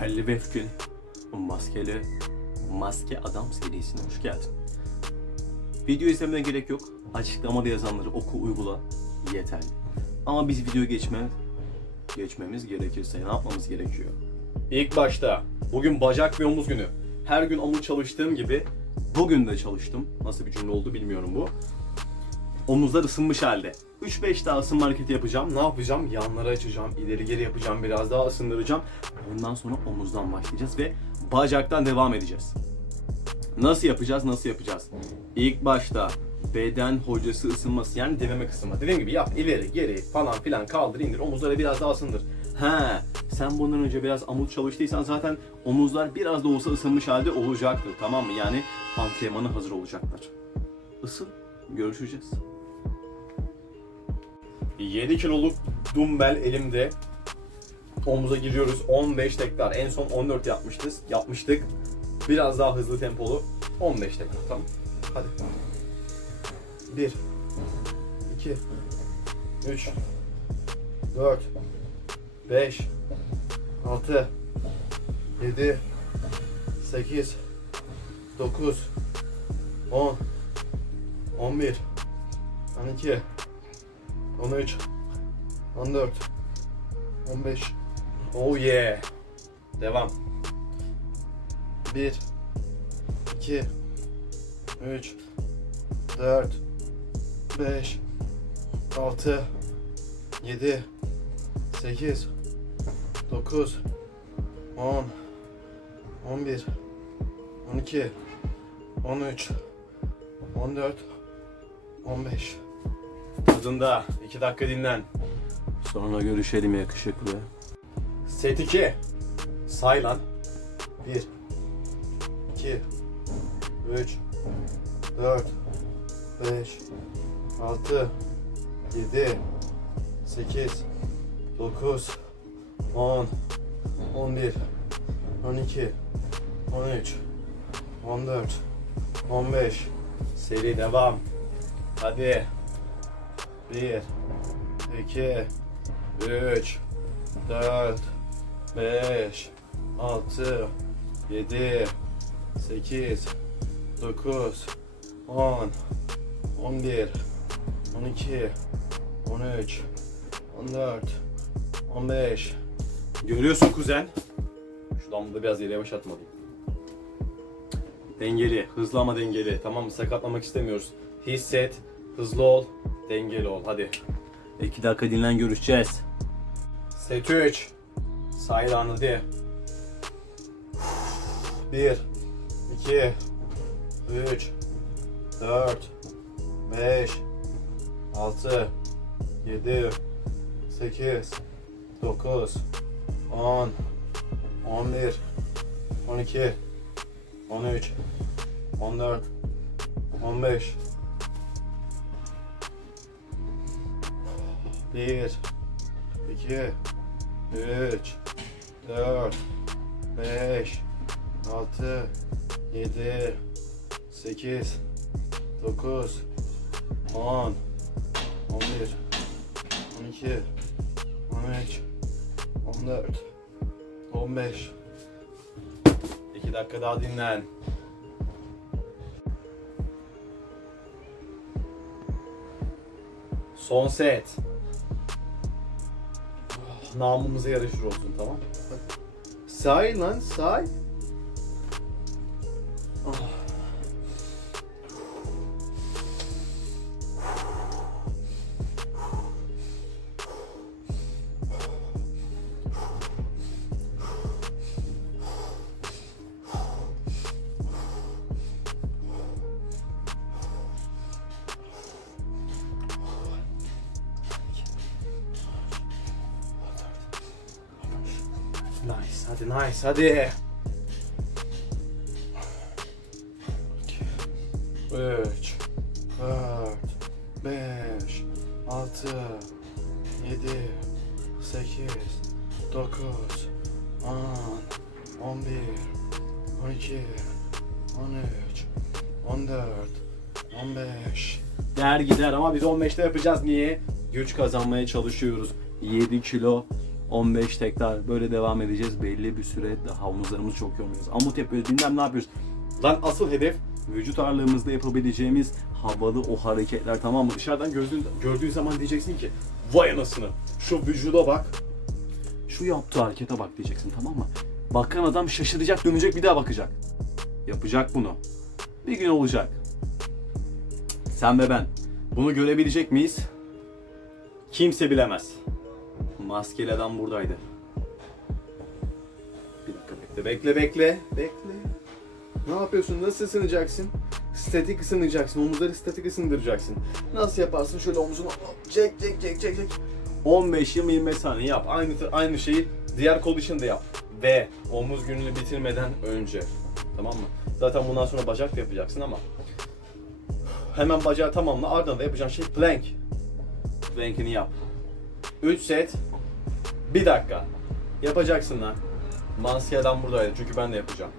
Ve öfkeli, maskeli, maske adam serisine hoş geldin. Video izlemene gerek yok. Açıklamada yazanları oku, uygula. Yeterli. Ama biz video geçme, geçmemiz gerekirse ne yapmamız gerekiyor? İlk başta bugün bacak ve omuz günü. Her gün omuz çalıştığım gibi bugün de çalıştım. Nasıl bir cümle oldu bilmiyorum bu. Omuzlar ısınmış halde. 3-5 daha ısınma hareketi yapacağım. Ne yapacağım? Yanları açacağım, ileri geri yapacağım, biraz daha ısındıracağım. Ondan sonra omuzdan başlayacağız ve bacaktan devam edeceğiz. Nasıl yapacağız? Nasıl yapacağız? İlk başta beden hocası ısınması yani deneme ısınma. Dediğim gibi yap ileri geri falan filan kaldır indir omuzları biraz daha ısındır. He sen bundan önce biraz omuz çalıştıysan zaten omuzlar biraz da olsa ısınmış halde olacaktır tamam mı? Yani antrenmana hazır olacaklar. Isın görüşeceğiz. 7 kiloluk dumbbell elimde. Omuza giriyoruz. 15 tekrar. En son 14 yapmıştık. Yapmıştık. Biraz daha hızlı tempolu. 15 tekrar. Tamam. Hadi. 1 2 3 4 5 6 7 8 9 10 11 12 13 14 15 Oh yeah. Devam. 1 2 3 4 5 6 7 8 9 10 11 12 13 14 15 Tadında 2 dakika dinlen. Sonra görüşelim yakışıklı. Set 2. Say lan. 1 2 3 4 5 6 7 8 9 10 11 12 13 14 15 Seri devam. Hadi. 1 2 3 4 5 6 7 8 9 10 11 12 13 14 15 Görüyorsun kuzen. Şu damlı biraz yere yavaşlatmalıyım. Dengeli, hızlı ama dengeli. Tamam mı? Sakatlamak istemiyoruz. Hisset, hızlı ol, dengeli ol. Hadi. 2 dakika dinlen görüşeceğiz. Set 3. Sayılan hadi. 1 2 3 4 5 6 7 8 9 10 11 12 13 14 15 1 2 3 4 5 6 7 8 9 10 11 12 13 14 15 2 dakika daha dinlen. Son set. Namımıza yaraşır olsun tamam. Say lan say. Hadi nice, hadi. Üç, dört, beş, altı, yedi, sekiz, dokuz, on, on bir, on iki, on üç, on dört, on beş. Der gider ama biz 15'te yapacağız. Niye? Güç kazanmaya çalışıyoruz. 7 kilo 15 tekrar böyle devam edeceğiz. Belli bir süre daha omuzlarımızı çok yormuyoruz. Amut yapıyoruz, bilmem ne yapıyoruz. Lan asıl hedef vücut ağırlığımızda yapabileceğimiz havalı o hareketler tamam mı? Dışarıdan gördüğün, gördüğün zaman diyeceksin ki vay anasını şu vücuda bak. Şu yaptığı harekete bak diyeceksin tamam mı? Bakan adam şaşıracak dönecek bir daha bakacak. Yapacak bunu. Bir gün olacak. Sen ve ben. Bunu görebilecek miyiz? Kimse bilemez. Maskeli adam buradaydı. Bir dakika bekle, bekle, bekle, bekle. Ne yapıyorsun? Nasıl ısınacaksın? Statik ısınacaksın. Omuzları statik ısındıracaksın. Nasıl yaparsın? Şöyle omzunu çek, çek, çek, çek, çek. 15-20-25 saniye yap. Aynı aynı şeyi diğer kol için de yap. Ve omuz gününü bitirmeden önce. Tamam mı? Zaten bundan sonra bacak da yapacaksın ama hemen bacağı tamamla ardından da yapacağın şey plank. Plank'ini yap. 3 set 1 dakika. Yapacaksın lan. Mansiyeden buradaydı çünkü ben de yapacağım.